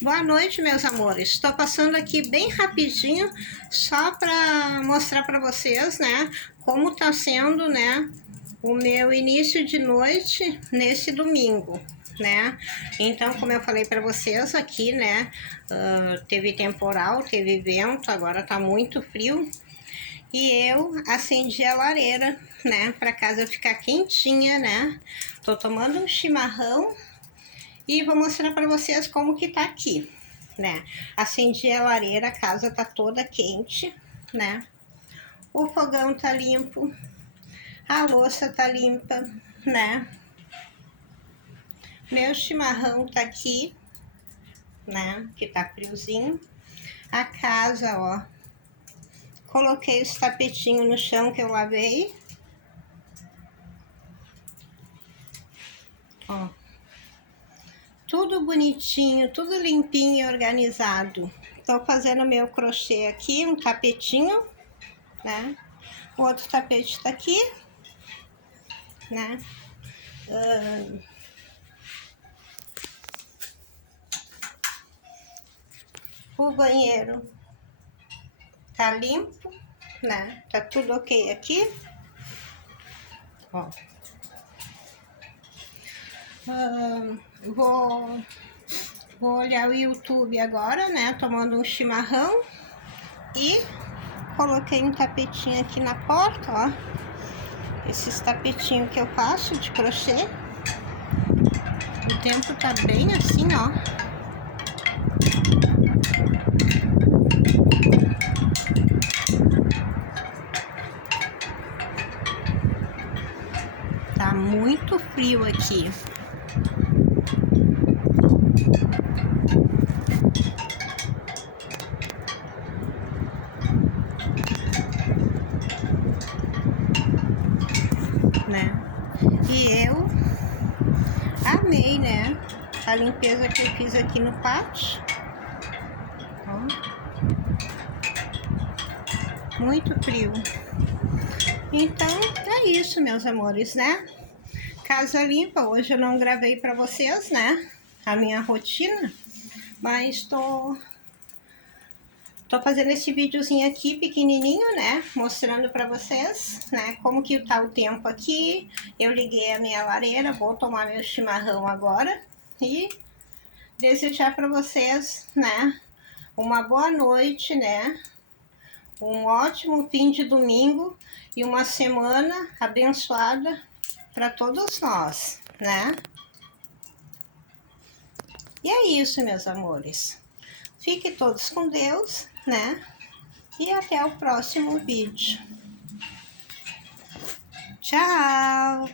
Boa noite, meus amores. Estou passando aqui bem rapidinho, só para mostrar para vocês, né, como tá sendo, né, o meu início de noite nesse domingo, né? Então, como eu falei para vocês aqui, né, teve temporal, teve vento, agora tá muito frio. E eu acendi a lareira, né, para casa ficar quentinha, né? Tô tomando um chimarrão e vou mostrar para vocês como que tá aqui, né? Acendi a lareira, a casa tá toda quente, né? O fogão tá limpo, a louça tá limpa, né? Meu chimarrão tá aqui, né? Que tá friozinho. A casa, ó, coloquei os tapetinhos no chão que eu lavei. Ó, tudo bonitinho, tudo limpinho e organizado. Tô fazendo meu crochê aqui, um tapetinho, né? O outro tapete tá aqui, né? O banheiro tá limpo, né? Tá tudo ok aqui. Ó. Vou olhar o YouTube agora, né? Tomando um chimarrão. E coloquei um tapetinho aqui na porta, ó. Esses tapetinhos que eu faço de crochê. O tempo tá bem assim, ó. Tá muito frio aqui. Né? E eu amei, né? A limpeza que eu fiz aqui no pátio. Ó. Muito frio. Então, é isso, meus amores, né? Casa limpa. Hoje eu não gravei pra vocês, né? A minha rotina. Mas tô fazendo esse videozinho aqui pequenininho, né? Mostrando pra vocês, né? Como que tá o tempo aqui. Eu liguei a minha lareira, vou tomar meu chimarrão agora. E desejar pra vocês, né? Uma boa noite, né? Um ótimo fim de domingo e uma semana abençoada para todos nós, né? E é isso, meus amores. Fiquem todos com Deus, né? E até o próximo vídeo. Tchau!